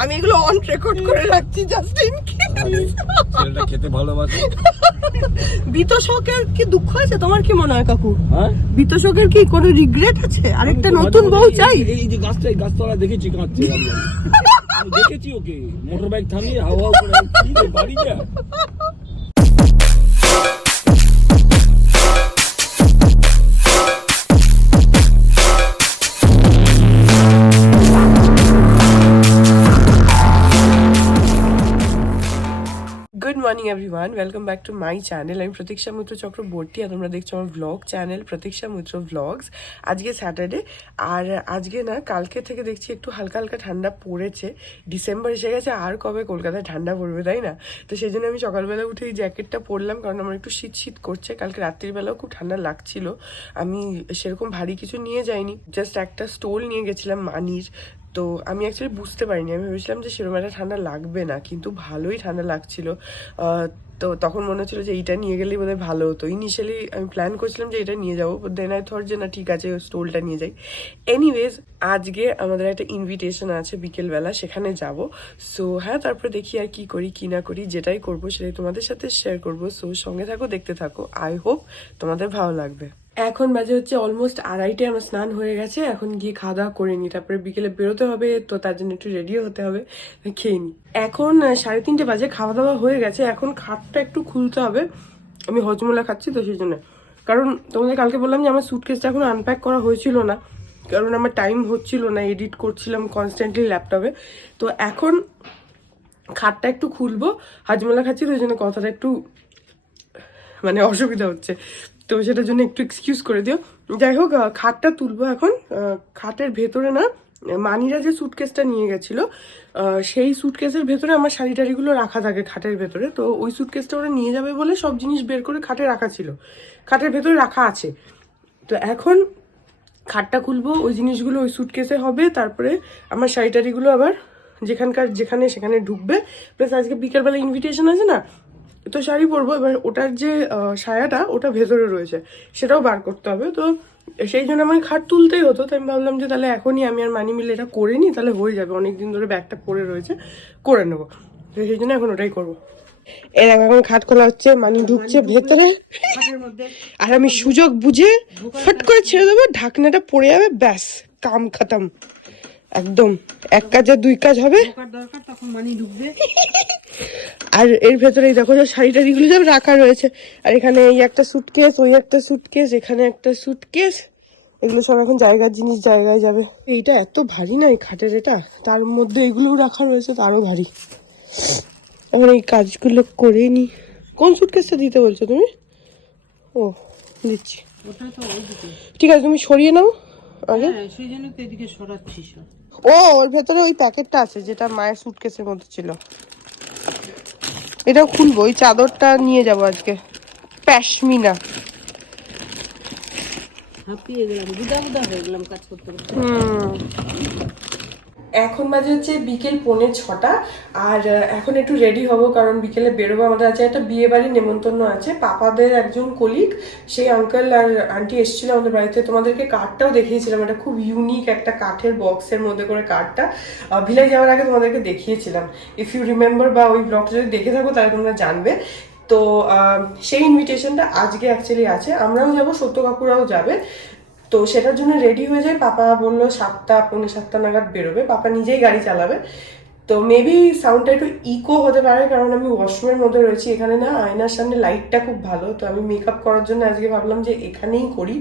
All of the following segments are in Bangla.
আমি এগুলো অন রেকর্ড করে রাখছি জাস্ট ইন ছেলেটা খেতে ভালোবাসে। বিতশকের কি দুঃখ আছে? তোমার কি মনে হয় কাকু? হ্যাঁ? বিতশকের কি কোনো রিগ্রেট আছে? আরেকটা নতুন বউ চাই। এই- যে গাছটা এই গাছতলা দেখেছি কাঁদছে আমি। দেখেছি ওকে। মোটর বাইক থামিয়ে হাওয়া হাওয়া করে কি বাড়ি যা morning everyone welcome back to my channel আমি প্রতীক্ষা মিত্র চক্রবর্তী আর তোমরা দেখছ আমার ব্লগ চ্যানেল প্রতীক্ষা মিত্র ব্লগস আজকে স্যাটারডে আর আজকে না, কালকে থেকে দেখছি একটু হালকা হালকা ঠান্ডা পড়েছে। ডিসেম্বর এসে গেছে, আর কবে কলকাতায় ঠান্ডা পড়বে, তাই না? তো সেই জন্য আমি সকালবেলা উঠে এই জ্যাকেটটা পরলাম, কারণ আমার একটু শীত শীত করছে। কালকে রাত্রিবেলাও খুব ঠান্ডা লাগছিল। আমি সেরকম ভারী কিছু নিয়ে যাইনি জাস্ট একটা স্টোল নিয়ে গেছিলাম মানির। তো আমি অ্যাকচুয়ালি বুঝতে পারিনি। আমি ভেবেছিলাম যে সেরকম একটা ঠান্ডা লাগবে না, কিন্তু ভালোই ঠান্ডা লাগছিল। তো তখন মনে হচ্ছিল যে এইটা নিয়ে গেলেই বোধহয় ভালো হতো। ইনিশিয়ালি আমি প্ল্যান করছিলাম যে এটা নিয়ে যাব দেন আই থট যে না, ঠিক আছে স্টোলটা নিয়ে যাই। এনিওয়েজ আজকে আমাদের একটা ইনভিটেশন আছে বিকেলবেলা, সেখানে যাব। সো হ্যাঁ তারপরে দেখি আর কি করি, কি না করি, যেটাই করব সেটাই তোমাদের সাথে শেয়ার করব। সো সঙ্গে থাকো, দেখতে থাকো। আই হোপ তোমাদের ভালো লাগবে। এখন বাজে হচ্ছে অলমোস্ট আড়াইটে আমার স্নান হয়ে গেছে, এখন গিয়ে খাওয়া দাওয়া করে নিই। তারপরে বিকেলে বেরোতে হবে, তো তার জন্য একটু রেডিও হতে হবে, খেয়ে নিই। এখন সাড়ে তিনটে বাজে খাওয়া দাওয়া হয়ে গেছে, এখন খাটটা একটু খুলতে হবে। আমি হজমোলা খাচ্ছি তো সেই জন্য। কারণ তোমাদের কালকে বললাম যে আমার সুটকেসটা এখন আনপ্যাক করা হয়েছিল না, কারণ আমার টাইম হচ্ছিল না এডিট করছিলাম কনস্ট্যান্টলি ল্যাপটপে তো এখন খাটটা একটু খুলবো, হাজমোলা খাচ্ছি, তো ওই জন্য কথাটা একটু মানে অসুবিধা হচ্ছে। তো সেটার জন্য একটু এক্সকিউজ করে দিও। যাই হোক খাটটা তুলবো এখন। খাটের ভেতরে না, মানিরা যে সুটকেসটা নিয়ে গেছিল সেই সুটকেসের ভেতরে আমার শাড়ি টাড়িগুলো রাখা থাকে খাটের ভেতরে। তো ওই সুটকেসটা ওরা নিয়ে যাবে বলে সব জিনিস বের করে খাটে রাখা ছিল। খাটের ভেতরে রাখা আছে। তো এখন খাটটা খুলবো, ওই জিনিসগুলো ওই সুটকেসে হবে, তারপরে আমার শাড়ি টাড়িগুলো আবার যেখানকার যেখানে সেখানে ঢুকবে। প্লাস আজকে বিকেলবেলা ইনভিটেশন আছে না তো শাড়ি পরবো, এবার ওটার যে সায়াটা ওটা ভেতরে রয়েছে, সেটাও বার করতে হবে। তো সেই জন্য আমার খাট তুলতেই হতো তো আমি ভাবলাম যে তাহলে এখনই আমি আর মানি মিলে এটা করে নিই, তাহলে হয়ে যাবে অনেক দিন ধরে ব্যাগটা পরে রয়েছে, করে নেব। তো সেই জন্য এখন ওটাই করব। দেখো, এখন খাট খোলা হচ্ছে, মানি ঢুকছে ভেতরে। আর আমি সুযোগ বুঝে ফট করে ছেড়ে দেবো, ঢাকনাটা পড়ে যাবে, ব্যাস, কাম খতম। একদম। এক কাজ আর দুই কাজ হবে। দরকার তখন আর এর ভেতরে দেখো যে শাড়ি টাড়িগুলো সব রাখা রয়েছে। আর এখানে এই একটা সুটকেস ওই একটা সুটকেস এখানে একটা সুটকেস এগুলো সব এখন জায়গার জিনিস জায়গায় যাবে। এইটা এত ভারী না এই খাটের এটা? তার মধ্যে এগুলোও রাখা রয়েছে তো আরও ভারী। এখন এই কাজগুলো করে নি। কোন সুটকেসটা দিতে বলছো তুমি? ও দিচ্ছি। ওটা ঠিক আছে তুমি সরিয়ে নাও। আগে? হ্যাঁ সেই জন্য তো এদিকে সরাচ্ছি ও ওর ভেতরে ওই প্যাকেটটা আছে যেটা মায়ের সুটকেসের মধ্যে ছিল। এটা খুলবো ওই চাদরটা নিয়ে যাব আজকে। প্যাশমিনা। হাঁপিয়ে গেলাম বুদা বুদা হয়ে গেলাম কাজ করতে করতে। এখন বাজে হচ্ছে বিকেল পৌনে ছটা, আর এখন একটু রেডি হব কারণ বিকেলে বেরোবো আমাদের। আছে একটা বিয়ে বাড়ির নেমন্তন্ন আছে। পাপাদের একজন কলিগ সেই আঙ্কেল আর আন্টি এসেছিল আমাদের বাড়িতে। তোমাদেরকে কার্ডটাও দেখিয়েছিলাম এটা খুব ইউনিক একটা কাঠের বক্সের মধ্যে করে কার্ডটা ভিলাই যাওয়ার আগে তোমাদেরকে দেখিয়েছিলাম। ইফ ইউ রিমেম্বার বা ওই ব্লগটা যদি দেখে থাকো, তাহলে তোমরা জানবে। তো সেই ইনভিটেশনটা আজকে অ্যাকচুয়ালি আছে। আমরাও যাব, সত্য কাকুরাও যাবে। তো সেটার জন্য রেডি হয়ে যায়। পাপা বলল, সাতটা, পৌনে সাতটা নাগাদ বেরোবে। পাপা নিজেই গাড়ি চালাবে। তো মেবি সাউন্ডটা একটু ইকো হতে পারে, কারণ আমি ওয়াশরুমের মধ্যে রয়েছি। এখানে না আয়নার সামনে লাইটটা খুব ভালো। তো আমি মেকআপ করার জন্য আজকে ভাবলাম যে এখানেই করি।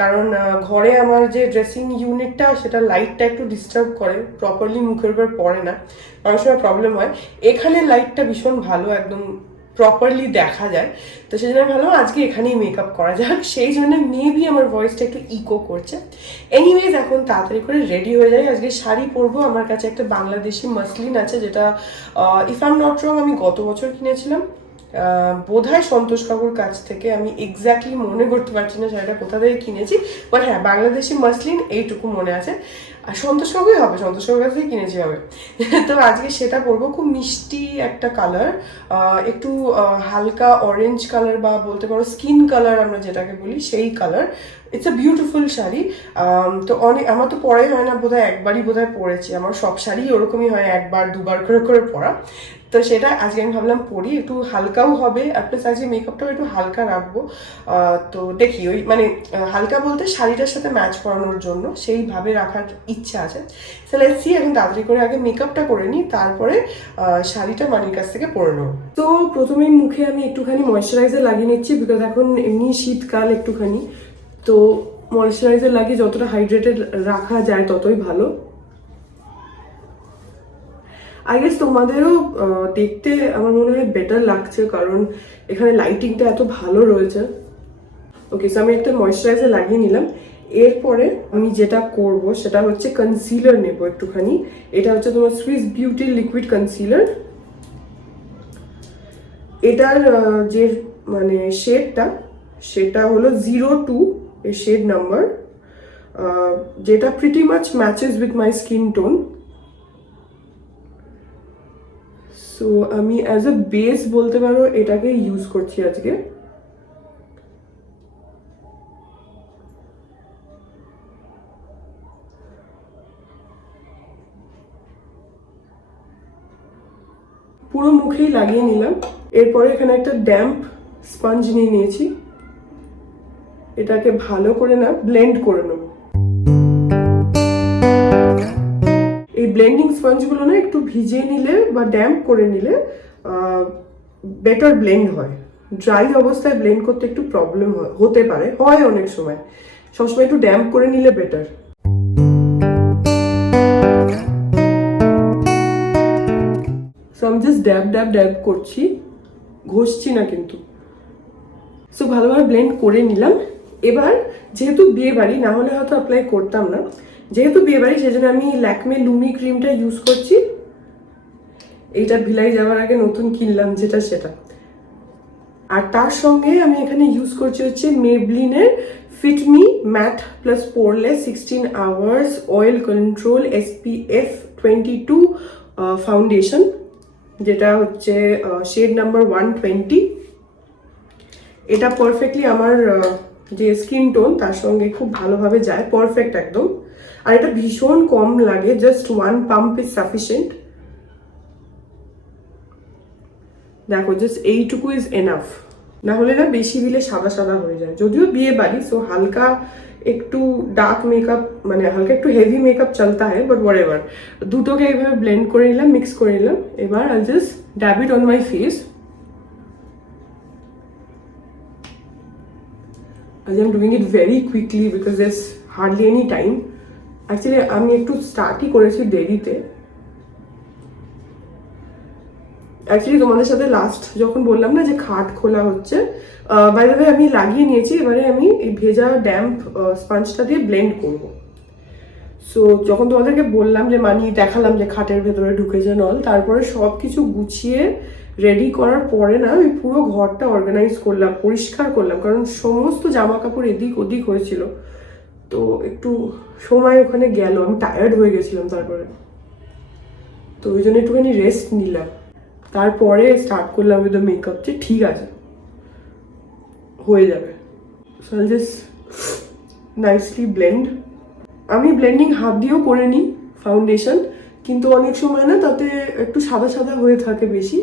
কারণ ঘরে আমার যে ড্রেসিং ইউনিটটা সেটা লাইটটা একটু ডিস্টার্ব করে। প্রপারলি মুখের উপর পড়ে না। অনেক সময় প্রবলেম হয়। এখানে লাইটটা ভীষণ ভালো, একদম প্রপারলি দেখা যায়। তো সেই জন্য ভালো আজকে এখানেই মেকআপ করা যাক। সেই জন্য মেবি আমার ভয়েসটা একটু ইকো করছে। এনিওয়েজ এখন তাড়াতাড়ি করে রেডি হয়ে যায় আজকে শাড়ি পরবো। আমার কাছে একটা বাংলাদেশি মাসলিন আছে যেটা ইফ আম নট রং আমি গত বছর কিনেছিলাম। বোধ হয় সন্তোষ কাকুর কাছ থেকে আমি এক্স্যাক্টলি মনে করতে পারছি না শাড়িটা কোথা থেকে কিনেছি বাট হ্যাঁ বাংলাদেশি মাসলিন এইটুকু মনে আছে। আর সন্তোষ কাকুই হবে, সন্তোষ কাকুর কাছ থেকে কিনেছি হবে তো আজকে সেটা পরবো, খুব মিষ্টি একটা কালার একটু হালকা অরেঞ্জ কালার বা বলতে পারো স্কিন কালার আমরা যেটাকে বলি, সেই colour it's a beautiful sari. তো অনেক আমার তো পরাই হয় না, বোধহয় একবারই বোধহয় পরেছি। আমার সব শাড়ি ওরকমই হয়, একবার, দুবার করে করে পরা। তো সেটা আজকে আমি ভাবলাম পরি, একটু হালকাও হবে। আর প্লাস আজকে মেকআপটাও একটু হালকা রাখব। তো দেখি, ওই মানে হালকা বলতে শাড়িটার সাথে ম্যাচ করানোর জন্য, সেইভাবে রাখার ইচ্ছা আছে। তাহলে সি এখন তাড়াতাড়ি করে আগে মেকআপটা করে নিই, তারপরে শাড়িটা মানির কাছ থেকে পরে নেব। তো প্রথমেই মুখে আমি একটুখানি ময়শ্চারাইজার লাগিয়ে নিচ্ছি বিকজ এখন এমনি শীতকাল একটুখানি। তো ময়শ্চারাইজার লাগিয়ে যতটা হাইড্রেটেড রাখা যায় ততই ভালো। আই গেস তোমাদেরও দেখতে আমার মনে হয় বেটার লাগছে কারণ এখানে লাইটিংটা এত ভালো রয়েছে। ওকে সো আমি একটা ময়শ্চারাইজার লাগিয়ে নিলাম। এরপরে আমি যেটা করব সেটা হচ্ছে কনসিলার নেব একটুখানি। এটা হচ্ছে তোমার সুইস বিউটি লিকুইড কনসিলার এটার যে মানে শেডটা সেটা হলো জিরো টু এর শেড নাম্বার যেটা pretty much matches with my skin tone so আমি অ্যাজ এ বেস বলতে পারো, এটাকে ইউজ করছি আজকে। পুরো মুখেই লাগিয়ে নিলাম। এরপরে এখানে একটা ড্যাম্প স্পঞ্জ নিয়ে নিয়েছি। এটাকে ভালো করে না ব্লেন্ড করে নেব। এই ব্লেন্ডিং স্পঞ্জগুলো না একটু ভিজিয়ে নিলে বা ড্যাম্প করে নিলে বেটার ব্লেন্ড হয়। ড্রাই অবস্থায় ব্লেন্ড করতে একটু প্রবলেম হতে পারে, হয় অনেক সময়। সবসময় একটু ড্যাম্প করে নিলে বেটার আমি জাস্ট ড্যাব ড্যাব ড্যাব করছি। ঘষছি না কিন্তু। সো ভালোভাবে ব্লেন্ড করে নিলাম। এবার যেহেতু বিয়ে বাড়ি, না হলে হয়তো অ্যাপ্লাই করতাম না। যেহেতু বিয়ে বাড়ি, সেজন্য আমি ল্যাকমে লুমি ক্রিমটা ইউজ করছি। এইটা ভিলাই যাওয়ার আগে নতুন কিনলাম, যেটা সেটা। আর তার সঙ্গে আমি এখানে ইউজ করছি হচ্ছে মেবলিনের Fit Me matte plus poreless sixteen hours oil control SPF twenty two foundation যেটা হচ্ছে শেড নাম্বার ওয়ান টোয়েন্টি এটা পারফেক্টলি আমার যে স্কিন টোন তার সঙ্গে খুব ভালোভাবে যায় পারফেক্ট একদম। আর এটা ভীষণ কম লাগে just one pump is sufficient দেখো জাস্ট এইটুকু ইজ এনাফ না হলে না বেশি দিলে সাদা সাদা হয়ে যায়। যদিও বিয়ে বাড়ি সো হালকা একটু ডার্ক মেকআপ মানে হালকা একটু হেভি মেকআপ চলতা হয় বাট ওয়ার এভার দুটোকে এইভাবে ব্লেন্ড করে নিলাম মিক্স করে নিলাম। এবার I just dab it on my face as I'm doing it very quickly because there's hardly any time. Actually আমি একটু স্টার্টই করেছি দেরিতে অ্যাকচুয়ালি তোমাদের সাথে লাস্ট যখন বললাম না যে খাট খোলা হচ্ছে বাইরে আমি লাগিয়ে নিয়েছি, এবারে আমি এই ভেজা ড্যাম্প স্পঞ্জটা দিয়ে ব্লেন্ড করব সো যখন তোমাদেরকে বললাম যে, মানি, দেখালাম যে খাটের ভেতরে ঢুকেছে নল, তারপরে সব কিছু গুছিয়ে রেডি করার পরে না আমি পুরো ঘরটা অর্গানাইজ করলাম, পরিষ্কার করলাম। কারণ সমস্ত জামা কাপড় এদিক ওদিক হয়েছিল। তো একটু সময় ওখানে গেল, আমি টায়ার্ড হয়ে গেছিলাম তারপরে। তো ওই জন্য একটুখানি রেস্ট নিলাম। তারপরে স্টার্ট করলাম উইথ দ্য মেকআপ যে ঠিক আছে, হয়ে যাবে। জাস্ট নাইসলি ব্লেন্ড আমি ব্লেন্ডিং হাত দিয়েও করে নিই ফাউন্ডেশন কিন্তু অনেক সময় না তাতে একটু সাদা সাদা হয়ে থাকে বেশি।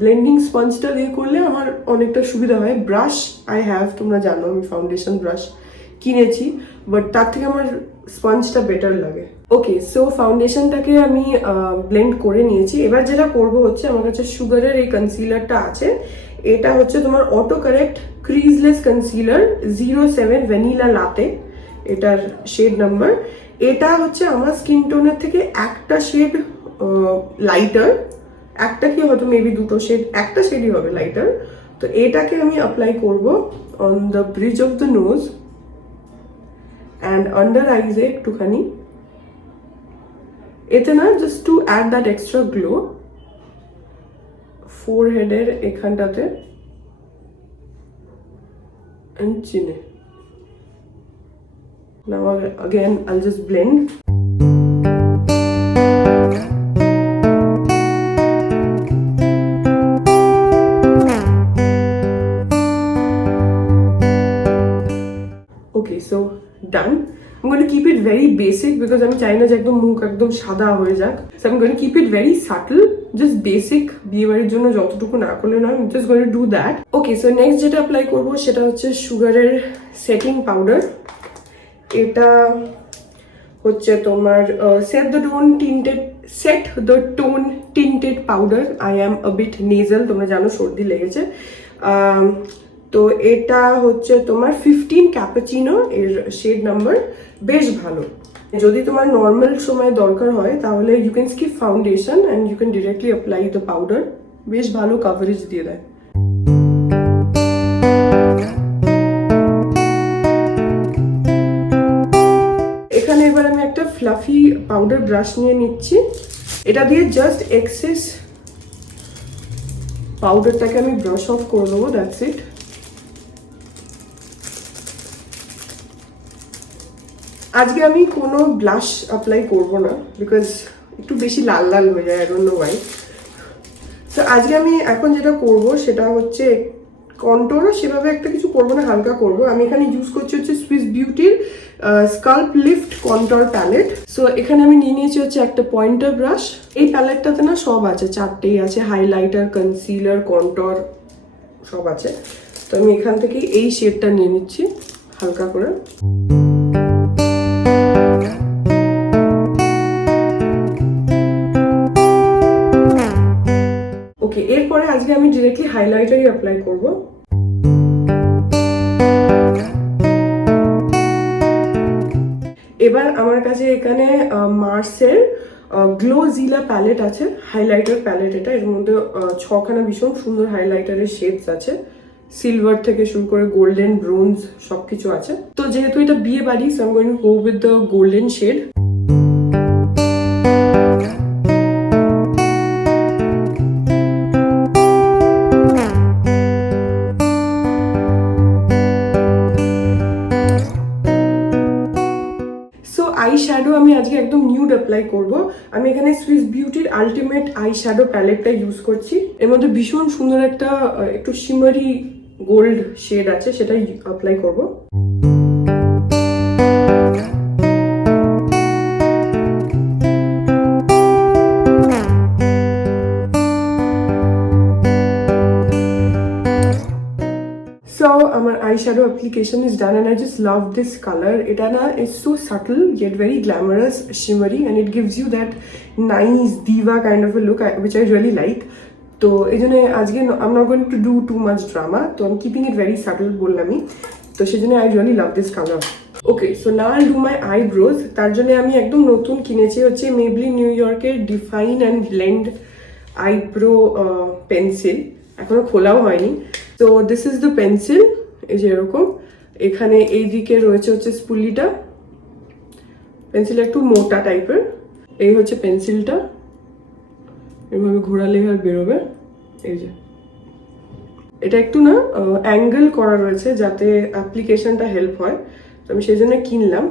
ব্লেন্ডিং স্পঞ্জটা দিয়ে করলে আমার অনেকটা সুবিধা হয়। ব্রাশ আই হ্যাভ তোমরা জানো, আমি ফাউন্ডেশন ব্রাশ কিনেছি বাট তার থেকে আমার স্পঞ্জটা বেটার লাগে। ওকে সো ফাউন্ডেশনটাকে আমি ব্লেন্ড করে নিয়েছি। এবার যেটা করব হচ্ছে, আমার কাছে সুগারের এই কনসিলারটা আছে। এটা হচ্ছে তোমার auto correct creaseless concealer zero seven vanilla latte এটার শেড নাম্বার এটা হচ্ছে আমার স্কিন টোনের থেকে একটা শেড লাইটার একটা কি হয়তো মেবি দুটো শেড একটা শেডই হবে লাইটার তো এটাকে আমি অ্যাপ্লাই করব on the bridge of the nose and under আইজে একটুখানি। এতে না just to add that extra glow four হেডের এখানটাতে অ্যান্ড চিনে Now again, I'll just blend. Basic because আমি চাই না যে একদম মুখ একদম সাদা হয়ে যাক। সো আমি gonna keep it very subtle just basic বিয়ে বাড়ির জন্য যতটুকু না করলে নয় just gonna do that okay so next যেটা অ্যাপ্লাই করব সেটা হচ্ছে সুগারের সেটিং পাউডার এটা হচ্ছে তোমার set the tone tinted set the tone tinted powder I am a bit nasal তোমরা জানো সর্দি লেগেছে। তো এটা হচ্ছে তোমার ফিফটিন ক্যাপাচিনো এর শেড নাম্বার বেশ ভালো। যদি তোমার নর্মাল সময় দরকার হয়, তাহলে you can skip foundation and you can directly apply the powder বেশ ভালো কাভারেজ দিয়ে দেয়। এখানে এবার আমি একটা ফ্লাফি পাউডার ব্রাশ নিয়ে নিচ্ছি। এটা দিয়ে জাস্ট এক্সেস পাউডারটাকে আমি ব্রাশ অফ করে দেবো দ্যাটস ইট আজকে আমি কোনো ব্লাশ অ্যাপ্লাই করব না বিকজ একটু বেশি লাল লাল হয়ে যায় আই নো ওয়াই তো আজকে আমি এখন যেটা করব সেটা হচ্ছে কন্ট্রোলও সেভাবে একটা কিছু করব না, হালকা করব। আমি এখানে ইউজ করছি হচ্ছে Swiss বিউটির sculpt lift control palette so এখানে আমি নিয়ে নিয়েছি হচ্ছে একটা পয়েন্টার ব্রাশ এই প্যালেটটাতে না সব আছে, চারটেই আছে হাইলাইটার কনসিলার কন্ট্রোর সব আছে। তো আমি এখান থেকে এই শেডটা নিয়ে নিচ্ছি, হালকা করে। ওকে, এরপরে আজকে আমি ডিরেক্টলি হাইলাইটারই অ্যাপ্লাই করব। এবার আমার কাছে এখানে মার্সের গ্লো জিলা প্যালেট আছে হাইলাইটার প্যালেট এটা। এর মধ্যে ছখানা ভীষণ সুন্দর হাইলাইটারের শেডস আছে। সিলভার থেকে শুরু করে গোল্ডেন ব্রোঞ্জ সবকিছু আছে। তো যেহেতু এটা বিয়ে বাড়ি so I going go with the golden shade আমি আজকে একদম নিউড অ্যাপ্লাই করব। আমি এখানে সুইস বিউটির আলটিমেট আই শ্যাডো প্যালেটটা ইউজ করছি। এর মধ্যে ভীষণ সুন্দর একটা একটু শিমারি গোল্ড শেড আছে, সেটাই অ্যাপ্লাই করব। Eyeshadow application is done and I just love this color. It is so subtle yet very glamorous, shimmery and it gives you that nice diva kind of a look which I really like. তো এই জন্য আজকে I'm not going to do too much drama তো I'm keeping it very subtle বললামই তো সেই জন্য I really love this colour okay so না ডু মাই আইব্রোজ তার জন্য আমি একদম নতুন কিনেছি হচ্ছে মেবলি নিউ ইয়র্কের define and blend eyebrow pencil এখনও খোলাও হয়নি। তো দিস ইজ দ্য পেন্সিল এই যে এরকম এখানে এই দিকে রয়েছে হচ্ছে স্পুলিটা পেন্সিল একটু মোটা টাইপের, এই হচ্ছে পেন্সিলটা, এভাবে ঘোরালে আর বেরোবে, এই যে। এটা একটু না অ্যাঙ্গেল করা রয়েছে যাতে অ্যাপ্লিকেশনটা হেল্প হয়, তো আমি সেই জন্য কিনলাম।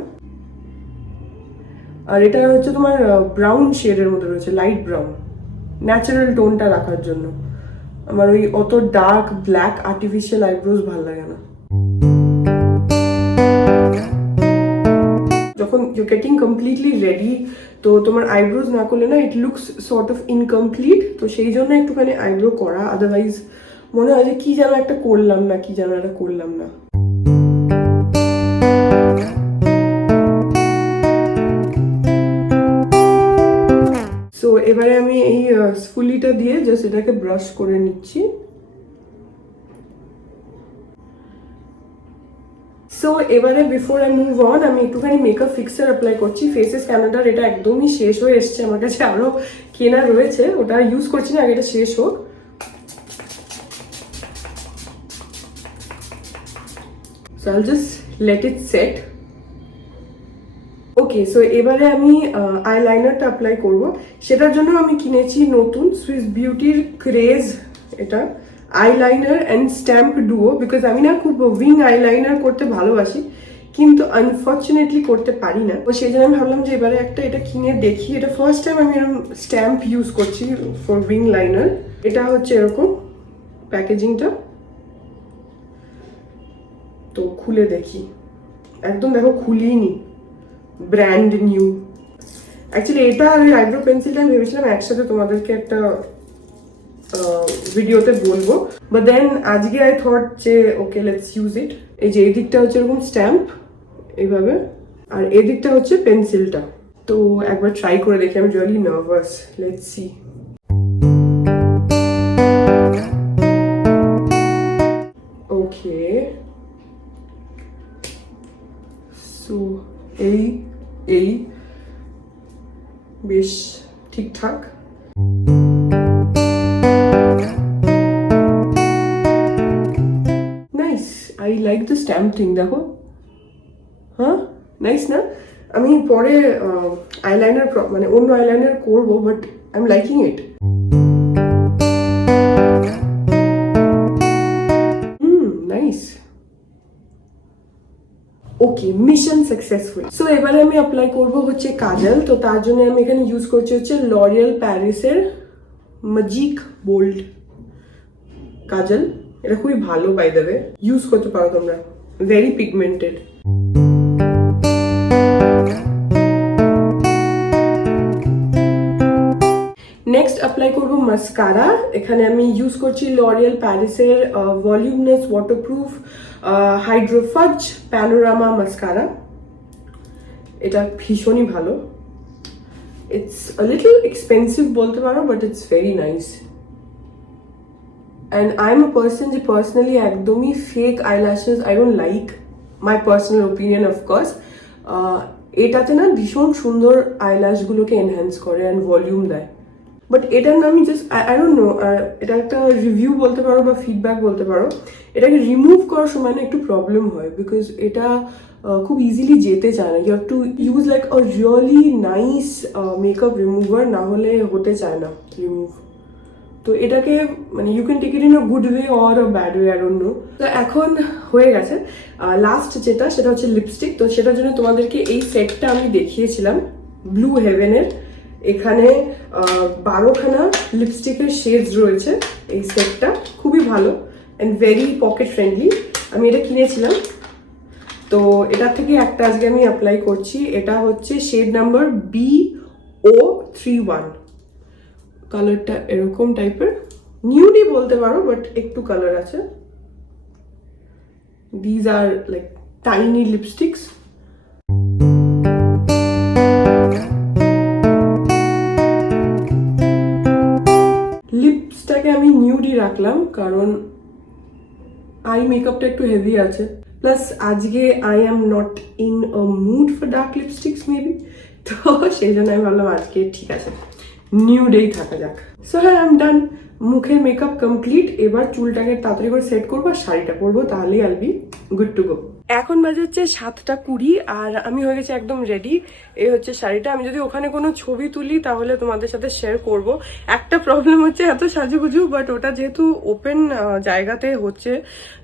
আর এটা হচ্ছে তোমার ব্রাউন শেডের মধ্যে রয়েছে, লাইট ব্রাউন, ন্যাচারাল টোনটা রাখার জন্য। আমার ওই অত ডার্ক, ব্ল্যাক, আর্টিফিশিয়াল আইব্রোজ ভালো লাগে না। যখন ইউ গেটিং কমপ্লিটলি রেডি তো তোমার আইব্রোজ না করলে না it looks sort of incomplete তো সেই জন্য একটুখানি আইব্রো করা। আদারওয়াইজ মনে হয় যে কি যেন একটা করলাম না, কি যেন একটা করলাম না। সো এবারে আমি এই ফুলিটা দিয়ে জাস্ট এটাকে ব্রাশ করে নিচ্ছি। সো এবারে বিফোর আই মুভ অন আমি একটুখানি মেকআপ ফিক্সার অ্যাপ্লাই করছি। ফেসেস ক্যানাডার এটা একদমই শেষ হয়ে এসছে। আমার কাছে আরও কেনা রয়েছে। ওটা ইউজ করছি না, আগে এটা শেষ হোক। I'll just let set okay so এবারে আমি আইলাইনারটা অ্যাপ্লাই করব। সেটার জন্য আমি কিনেছি নতুন সুইস বিউটির ক্রেজ এটা। Eyeliner and stamp duo because আমি না খুব উইং আইলাইনার করতে ভালোবাসি, কিন্তু আনফর্চুনেটলি করতে পারি না। তো সেই জন্য আমি ভাবলাম যে এবারে একটা এটা কিনে দেখি। এটা ফার্স্ট টাইম আমি এরকম স্ট্যাম্প ইউজ করছি ফর উইং লাইনার এটা হচ্ছে এরকম প্যাকেজিংটা তো খুলে দেখি। একদম দেখো খুলিনি। ব্র্যান্ড নিউ অ্যাকচুয়ালি এটা আর আইব্রো পেন্সিলটা আমি ভেবেছিলাম একসাথে তোমাদেরকে একটা ভিডিওতে বলব বাট দেন আজকে আই থট যে ওকে লেটস ইউজ ইট এই যে এই দিকটা হচ্ছে এরকম স্ট্যাম্প এইভাবে। আর এদিকটা হচ্ছে পেন্সিলটা তো একবার ট্রাই করে দেখি আমি really nervous let's see okay so এই এই, বেশ ঠিকঠাক। লাইক দ্য স্ট্যাম্প থিং দেখো হ্যাঁ নাইস না আমি পরে আইলাইনার মানে অন্য আইলাইনার করব but I am liking it hmm nice okay mission successful so এবারে আমি অ্যাপ্লাই করব হচ্ছে কাজল তো তার জন্য আমি এখানে ইউজ করছি হচ্ছে লরিয়াল প্যারিসের ম্যাজিক বোল্ড কাজল এটা খুবই ভালো বাই দেবে ইউজ করতে পারো তোমরা। ভেরি পিগমেন্টেড নেক্সট অ্যাপ্লাই করব মাস্কারা এখানে আমি ইউজ করছি লরিয়াল প্যারিসের ভলিউমনেস ওয়াটারপ্রুফ হাইড্রোফাজ প্যানোরামা মাস্কারা এটা ভীষণই ভালো। ইটস লিটল এক্সপেন্সিভ বলতে পারো but it's very nice and I am a person যে পার্সোনালি একদমই fake eyelashes I don't like my personal opinion of course এটাতে না ভীষণ সুন্দর আইল্যাশগুলোকে এনহ্যান্স করে অ্যান্ড ভলিউম দেয়। বাট এটার না আমি জাস্ট আই ডোন্ট নো এটা একটা রিভিউ বলতে পারো বা ফিডব্যাক বলতে পারো। এটাকে রিমুভ করার সময় না একটু প্রবলেম হয় বিকজ এটা খুব ইজিলি যেতে চায় না। You have to use like a really nice makeup remover না হলে হতে চায় না। রিমুভ তো এটাকে মানে you can take it in a good way or a bad way আর অন্য তো এখন হয়ে গেছে। লাস্ট যেটা, সেটা হচ্ছে লিপস্টিক তো সেটার জন্য তোমাদেরকে এই সেটটা আমি দেখিয়েছিলাম ব্লু হেভেনের এখানে বারোখানা লিপস্টিকের শেডস রয়েছে এই সেটটা খুবই ভালো অ্যান্ড ভেরি পকেট ফ্রেন্ডলি আমি এটা কিনেছিলাম। তো এটা থেকে একটা আজকে আমি অ্যাপ্লাই করছি। এটা হচ্ছে shade number B O three one কালারটা এরকম টাইপের। নিউডি বলতে পারো বাট একটু কালার আছে। These are like tiny lipsticks লিপসটাকে আমি নিউডি রাখলাম, কারণ আই মেকআপটা একটু হেভি আছে। প্লাস আজকে I am not in a mood for dark lipsticks maybe তো সেই জন্য আমি ভাবলাম আজকে ঠিক আছে। নিউডেই থাকা যাক। সো হ্যাঁ আই এম ডান মুখের মেকআপ কমপ্লিট এবার চুলটাকে তাড়াতাড়ি করে সেট করব আর শাড়িটা পরবো, তাহলেই all be good to go এখন বাজে হচ্ছে সাতটা কুড়ি আর আমি হয়ে গেছি একদম রেডি এই হচ্ছে শাড়িটা। আমি যদি ওখানে কোনো ছবি তুলি, তাহলে তোমাদের সাথে শেয়ার করব। একটা প্রবলেম হচ্ছে এত সাজুগুজু বাট ওটা যেহেতু ওপেন জায়গাতে হচ্ছে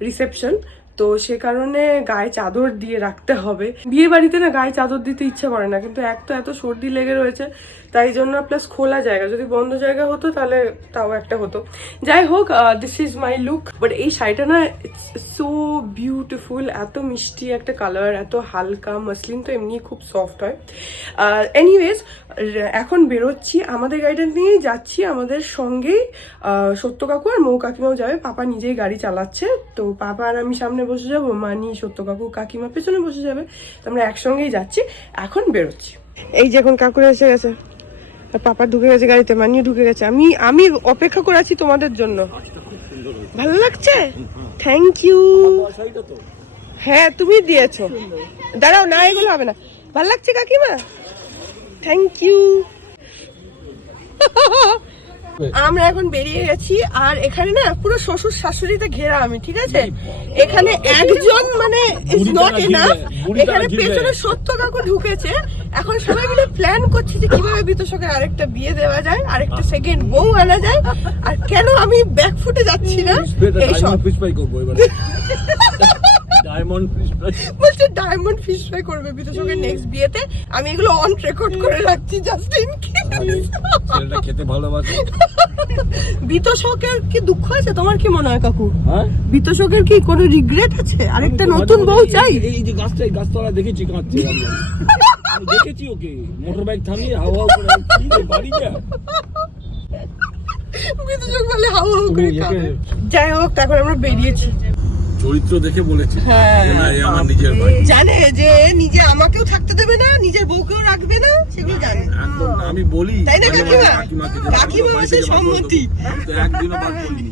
রিসেপশন তো সে কারণে গায়ে চাদর দিয়ে রাখতে হবে। বিয়ে বাড়িতে না গায়ে চাদর দিতে ইচ্ছা করে না, কিন্তু এক তো এত সর্দি লেগে রয়েছে তাই জন্য প্লাস খোলা জায়গা। যদি বন্ধ জায়গা হতো, তাহলে তাও একটা হতো। যাই হোক this is my look but এই শাড়িটা না ইটস সো বিউটিফুল এত মিষ্টি একটা কালার এত হালকা। মসলিন তো এমনি খুব সফট হয়। এনিওয়েজ এখন বেরোচ্ছি। আমাদের গাড়িটা নিয়েই যাচ্ছি। আমাদের সঙ্গেই সত্য কাকু আর মৌ কাকিমাও যাবে। পাপা নিজেই গাড়ি চালাচ্ছে। তো পাপা আর আমি সামনে বসে যাব। মানি সত্য কাকু কাকিমা পেছনে বসে যাবে। তো আমরা একসঙ্গেই যাচ্ছি। এখন বেরোচ্ছি। এই যে এখন কাকুরা এসে গেছে। পাপা ঢুকে গেছে গাড়িতে, মানিও ঢুকে গেছে। আমি আমি অপেক্ষা করে আছি তোমাদের জন্য। ভালো লাগছে? থ্যাংক ইউ হ্যাঁ তুমি দিয়েছ। দাঁড়াও, না, এগুলো হবে না। ভালো লাগছে কাকিমা? থ্যাংক ইউ আমরা এখন বেরিয়ে গেছি আর এখানে না পুরো শ্বশুর শাশুড়িতে ঘেরা আমি ঠিক আছে? এখানে একজন মানে ইজ নট এনাফ এখানে পেছনে সত্য কাকু ঢুকেছে। এখন সবাই মিলে প্ল্যান করছি যে কীভাবে বিতোষকের আরেকটা বিয়ে দেওয়া যায় আরেকটা সেকেন্ড বউ আনা যায়। আর কেন আমি ব্যাক ফুটে যাচ্ছি না? এইসব ডায়মন্ড ফিশ ফ্রাই বলছে ডায়মন্ড ফিশ ফ্রাই করবে বিতোষকের নেক্সট বিয়েতে। আমি এগুলো অন রেকর্ড করে রাখছি জাস্ট ইন কেস ছেলেটা খেতে ভালোবাসে। বিতোষকের কি দুঃখ আছে? তোমার কি মনে হয় কাকু? হ্যাঁ? বিতোষকের কি কোনো রিগ্রেট আছে? আরেকটা নতুন বউ চাই? এই যে গাছটা এই গাছতলা দেখেছি কাঁদছে আমি। দেখেছি ওকে। মোটর বাইক থামিয়ে হাওয়া হাওয়া করে কি রে বাড়ি যা। বিদ্যুৎ বলে করে যাই হোক তারপর আমরা বেরিয়েছি। চরিত্র দেখে বলেছি হ্যাঁ। যে না এ আমার নিজের বাড়ি জানে যে নিজে আমাকেও থাকতে দেবে না নিজের বউকেও রাখবে না সেগুলো জানে। আমি বলি তাই না কাকিমা? কাকিমা বার সম্মতি। তো একদিনও বার করিনি।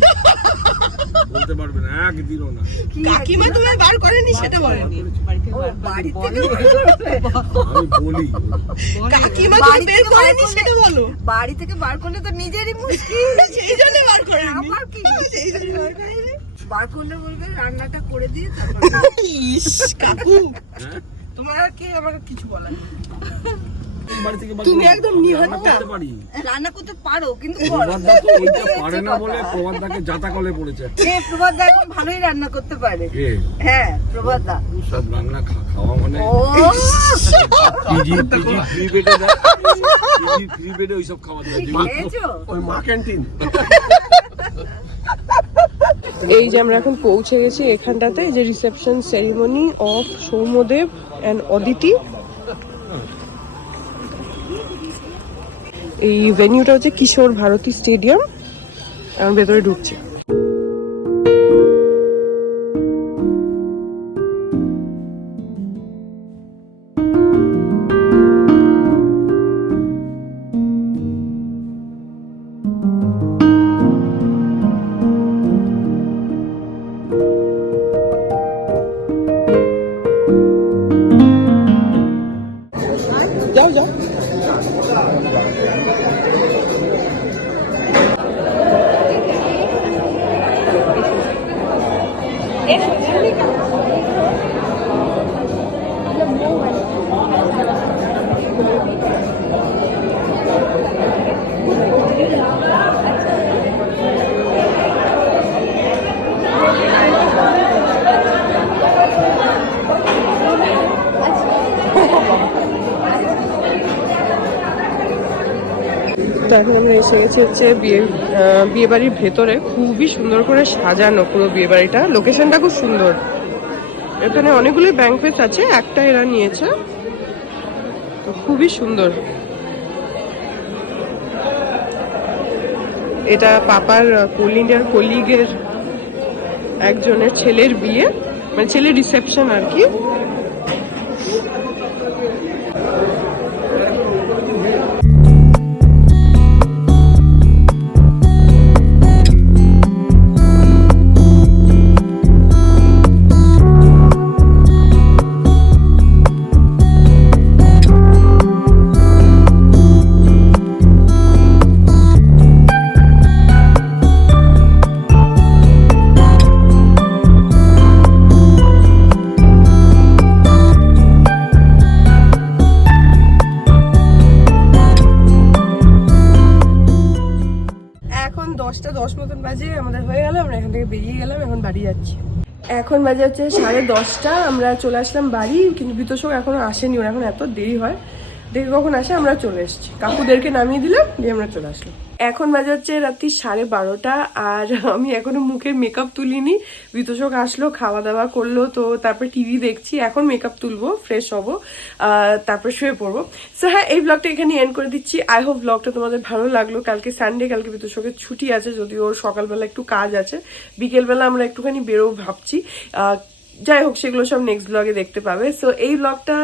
বলতে পারবে না একদিনও না। কাকিমা তোমার বার করেনি সেটা বলেনি বাড়ি থেকে আমি বলি। কাকিমা তুমি বের বার করেনি করলে- সেটা বলো। বাড়ি থেকে বার করলে তো নিজেরই মুশকিল। সেই জন্য বার করেনি। আমার কি সেই জন্য বার করেনি। বার করলে বলবে রান্নাটা করে দিয়ে তারপর ইস কাকু। হ্যাঁ? তোমার আর কে আমার কিছু বলার তুমি একদম আমি নিহাত রান্না করতে রান্না করতে পারো কিন্তু প্রভাতদা পারে না বলে প্রভাতদাকে জাতা কলে পড়েছে এখন ভালোই রান্না করতে পারে। হ্যাঁ প্রভাত সব রান্না খাওয়া মানে? পিজি পিজি ফ্রি বেডে পিজি ফ্রি বেডে ওইসব খাওয়া দেয় ওই মা ক্যান্টিন। এই যে আমরা এখন পৌঁছে গেছি এখানটাতে, যে reception ceremony of Soumyadeb and Aditi. এই ভেনিউটা হচ্ছে কিশোর ভারতী স্টেডিয়াম। আমি ভেতরে ঢুকছি। এসে গেছি হচ্ছে বিয়ে বিয়ে বাড়ির ভেতরে। খুবই সুন্দর করে সাজানো পুরো বিয়ে বাড়িটা লোকেশনটা খুব সুন্দর। এখানে অনেকগুলো ব্যাংকফেস আছে, একটা এরা নিয়েছে। তো খুবই সুন্দর। এটা পাপার কোল ইন্ডিয়ার কলিগের একজনের ছেলের বিয়ে। মানে ছেলের রিসেপশন আর কি। দশ মতন বাজে, আমাদের হয়ে গেল, আমরা এখান থেকে বেরিয়ে গেলাম, এখন বাড়ি যাচ্ছি। এখন বাজে হচ্ছে সাড়ে দশটা, আমরা চলে আসলাম বাড়ি, কিন্তু বিতোষক এখনও আসেনি, ওরা এখন এত দেরি হয়। দেখে কখন আসে, আমরা চলে এসেছি। কাকুদেরকে নামিয়ে দিলাম, দিয়ে আমরা চলে আসলাম। এখন বাজে হচ্ছে রাত্রি সাড়ে বারোটা, আর আমি এখনও মুখে মেকআপ তুলিনি। বিতোষক আসলো খাওয়া দাওয়া করল, তো তারপর টিভি দেখছি, এখন মেকআপ তুলবো ফ্রেশ হব তারপর শুয়ে পড়ব। সো হ্যাঁ এই ব্লগটা এখানে এন্ড করে দিচ্ছি। আই হোপ ব্লগটা তোমাদের ভালো লাগল। কালকে সানডে কালকে বিতোষকের ছুটি আছে, যদিও ওর সকালবেলা একটু কাজ আছে, বিকেলবেলা আমরা একটুখানি বেরোবো ভাবছি। যাই হোক, সেগুলো সব নেক্সট ব্লগে দেখতে পাবে। সো এই ব্লগটা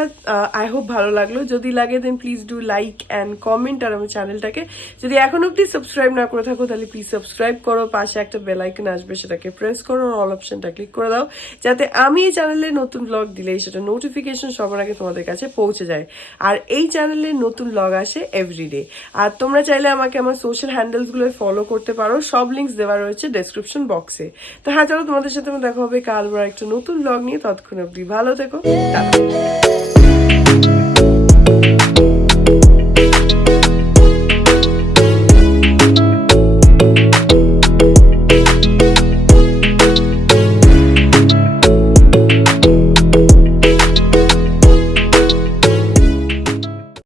আই হোপ ভালো লাগল। যদি লাগে then please do like and comment আর আমার চ্যানেলটাকে যদি এখন অব্দি সাবস্ক্রাইব না করে থাকো, তাহলে প্লিজ সাবস্ক্রাইব করো। পাশে একটা বেল আইকন আসবে, সেটাকে প্রেস করো অল অপশনটা ক্লিক করে দাও, যাতে আমি এই চ্যানেলে নতুন ব্লগ দিলেই সেটা নোটিফিকেশন সবার আগে তোমাদের কাছে পৌঁছে যায়। আর এই চ্যানেলে নতুন ব্লগ আসে এভরিডে আর তোমরা চাইলে আমাকে আমার সোশ্যাল হ্যান্ডেলসগুলো ফলো করতে পারো। সব লিঙ্কস দেওয়া রয়েছে ডেসক্রিপশন বক্সে তো হ্যাঁ চলো তোমাদের সাথে দেখা হবে। কাল একটা নতুন ব্লগ নিয়ে ততক্ষণ অব্দি ভালো থেকো টাটা।